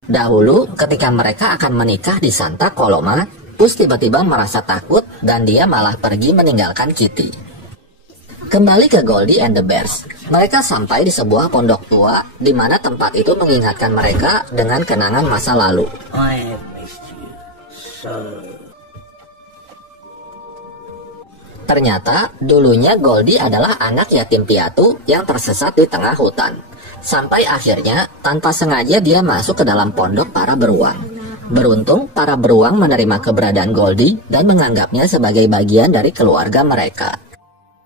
Dahulu, ketika mereka akan menikah di Santa Coloma, Pus tiba-tiba merasa takut dan dia malah pergi meninggalkan Kitty. Kembali ke Goldie and the Bears, mereka sampai di sebuah pondok tua di mana tempat itu mengingatkan mereka dengan kenangan masa lalu. I have missed you so. Ternyata dulunya Goldie adalah anak yatim piatu yang tersesat di tengah hutan. Sampai akhirnya tanpa sengaja dia masuk ke dalam pondok para beruang. Beruntung para beruang menerima keberadaan Goldie dan menganggapnya sebagai bagian dari keluarga mereka.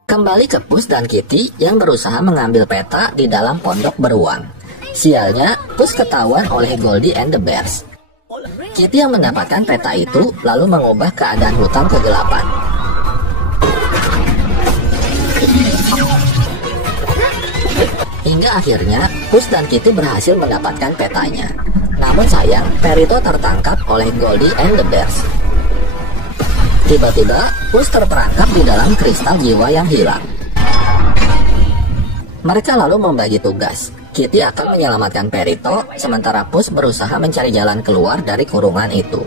Kembali ke Pus dan Kitty yang berusaha mengambil peta di dalam pondok beruang. Sialnya, Pus ketahuan oleh Goldie and the Bears. Kitty yang mendapatkan peta itu lalu mengubah keadaan hutan kegelapan. Hingga akhirnya Pus dan Kitty berhasil mendapatkan petanya. Namun sayang, Perito tertangkap oleh Goldie and the Bears. Tiba-tiba, Pus terperangkap di dalam kristal jiwa yang hilang. Mereka lalu membagi tugas. Kitty akan menyelamatkan Perito, sementara Pus berusaha mencari jalan keluar dari kurungan itu.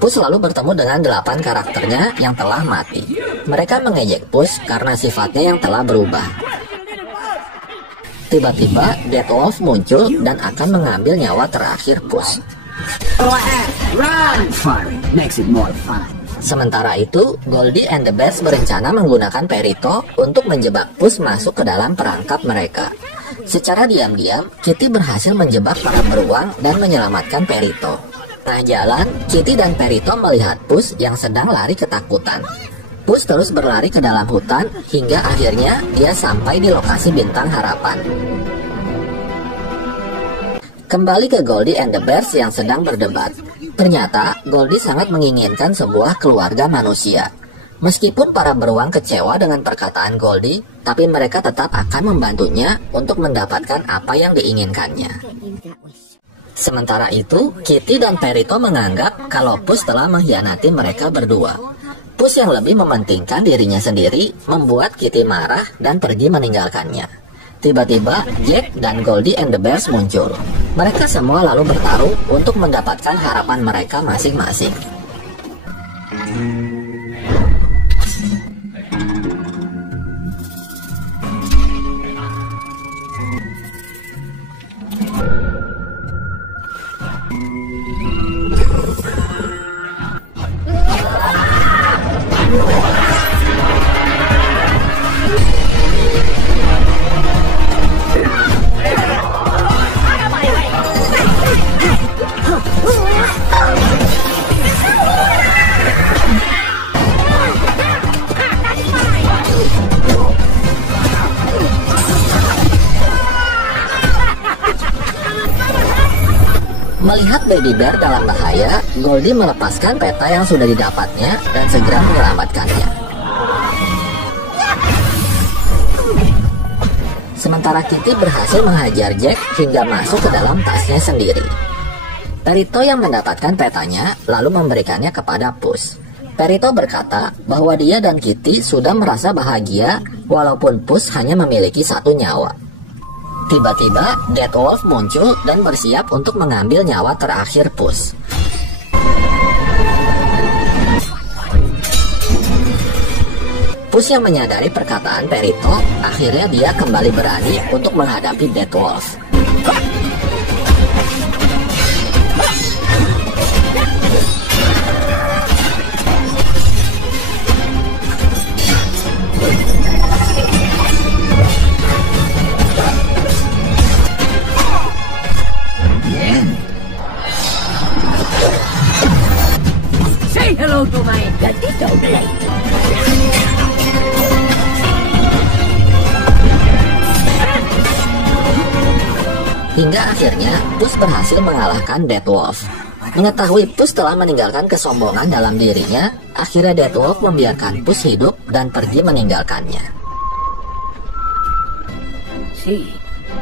Pus lalu bertemu dengan 8 karakternya yang telah mati. Mereka mengejek Pus karena sifatnya yang telah berubah. Tiba-tiba, Death Wolf muncul dan akan mengambil nyawa terakhir Pus. Sementara itu, Goldie and the Bears berencana menggunakan Perito untuk menjebak Pus masuk ke dalam perangkap mereka. Secara diam-diam, Kitty berhasil menjebak para beruang dan menyelamatkan Perito. Tengah jalan, Kitty dan Perito melihat Pus yang sedang lari ketakutan. Pus terus berlari ke dalam hutan hingga akhirnya dia sampai di lokasi Bintang Harapan. Kembali ke Goldie and the Bears yang sedang berdebat. Ternyata Goldie sangat menginginkan sebuah keluarga manusia. Meskipun para beruang kecewa dengan perkataan Goldie, tapi mereka tetap akan membantunya untuk mendapatkan apa yang diinginkannya. Sementara itu, Kitty dan Perito menganggap kalau Pus telah mengkhianati mereka berdua. Pus yang lebih mementingkan dirinya sendiri membuat Kitty marah dan pergi meninggalkannya. Tiba-tiba, Jack dan Goldie and the Bears muncul. Mereka semua lalu bertaruh untuk mendapatkan harapan mereka masing-masing. Melihat Baby Bear dalam bahaya, Goldie melepaskan peta yang sudah didapatnya dan segera menyelamatkannya. Sementara Kitty berhasil menghajar Jack hingga masuk ke dalam tasnya sendiri. Perito yang mendapatkan petanya lalu memberikannya kepada Pus. Perito berkata bahwa dia dan Kitty sudah merasa bahagia walaupun Pus hanya memiliki 1 nyawa. Tiba-tiba, Death Wolf muncul dan bersiap untuk mengambil nyawa terakhir Pus. Pus yang menyadari perkataan Perito, akhirnya dia kembali berani untuk menghadapi Death Wolf. Say hello to my gatito blade. Hingga akhirnya Pus berhasil mengalahkan Death Wolf. Mengetahui Pus telah meninggalkan kesombongan dalam dirinya, akhirnya Death Wolf membiarkan Pus hidup dan pergi meninggalkannya. Sí,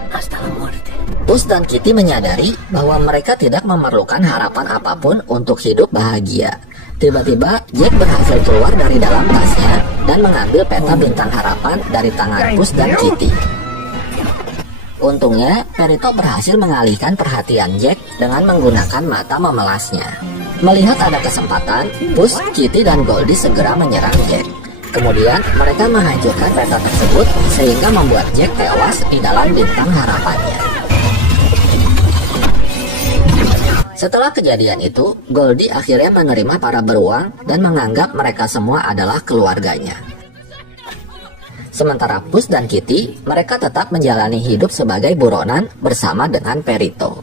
hasta la muerte. Pus dan Kitty menyadari bahwa mereka tidak memerlukan harapan apapun untuk hidup bahagia. Tiba-tiba, Jack berhasil keluar dari dalam tasnya dan mengambil peta Bintang Harapan dari tangan Pus dan Kitty. Untungnya, Perito berhasil mengalihkan perhatian Jack dengan menggunakan mata memelasnya. Melihat ada kesempatan, Puss, Kitty, dan Goldie segera menyerang Jack. Kemudian, mereka menghancurkan peta tersebut sehingga membuat Jack tewas di dalam bintang harapannya. Setelah kejadian itu, Goldie akhirnya menerima para beruang dan menganggap mereka semua adalah keluarganya. Sementara Puss dan Kitty, mereka tetap menjalani hidup sebagai buronan bersama dengan Perito.